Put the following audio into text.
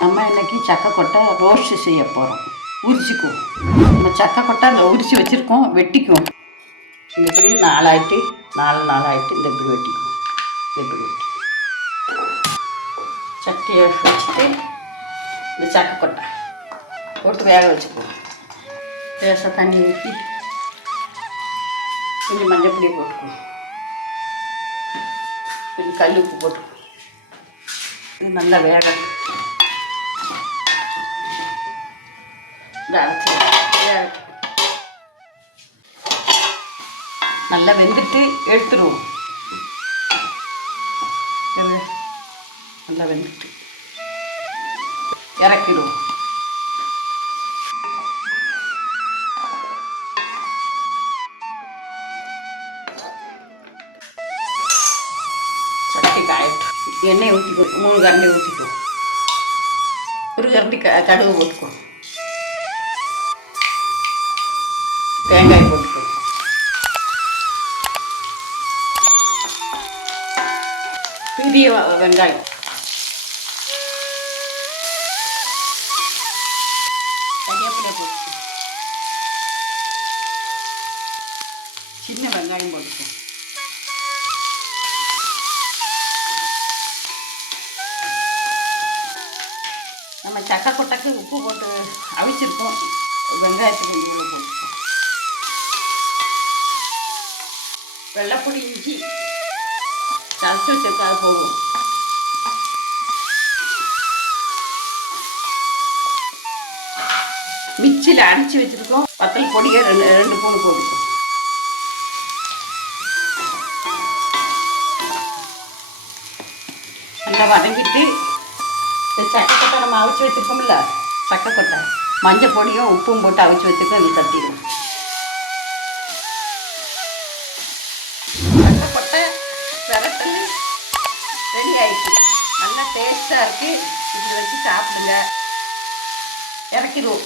நம்ம இன்னைக்கு சக்கை கொட்டை ரோஸ்ட் செய்ய போகிறோம். உரிச்சிக்குவோம். நம்ம சக்கை கொட்டை அதில் உரித்து வச்சுருக்கோம். வெட்டிக்குவோம். இந்த இப்படி நாலாயிட்டு இந்த இப்படி வெட்டிக்குவோம். இப்படி வெட்டி சட்டியை வச்சுட்டு இந்த சக்கை கொட்டை போட்டு வேக வச்சுக்குவோம். லேசாக தண்ணி ஊற்றி கொஞ்சம் மஞ்சள் பொடியை போட்டுக்குவோம். கொஞ்சம் கல் உப்பு போட்டுக்குவோம். இது நல்லா வேகணும். நல்லா வெந்துட்டு எடுத்துருவோம். நல்லா வெந்துட்டு இறக்கிடுவோம். சட்டி காயட்டும். எண்ணெய் ஊற்றிக்கோ. 3 கரண்டி ஊற்றிக்கோ. 1 கரண்டி கடுகு போட்டுக்கோ. தேங்காய் போட்டுக்கோ. பெரிய வெங்காயம், கறிவேப்பிலை போட்டுக்கோ. சின்ன வெங்காயம் போட்டுக்கோ. நம்ம சக்கை கொட்டைக்கு உப்பு போட்டு அவிச்சிருக்கோம். வெங்காயத்துக்கு இவ்வளோ போட்டுக்கோ. வெள்ளைப்பொடி, இஞ்சி சமைச்சு வச்சிருக்காது போடுவோம். மிக்சியில் அடித்து வச்சுருக்கோம். வத்தல் பொடியை 2 ஸ்பூன் போட்டுக்கோம். நல்லா வதங்கிட்டு சக்கை கொட்டை நம்ம அவிச்சு வச்சுருக்கோம்ல, சக்கை கொட்டை மஞ்சள் பொடியும் உப்பும் போட்டு அவிச்சு வச்சுருக்கோம். இது தட்டிடுவோம். சக்கை கொட்டை விரட்டல் ரெடி ஆகிடுச்சு. நல்லா டேஸ்ட்டாக இருக்குது. இப்படி வச்சு சாப்பிடுங்க. இறக்கிடுவோம்.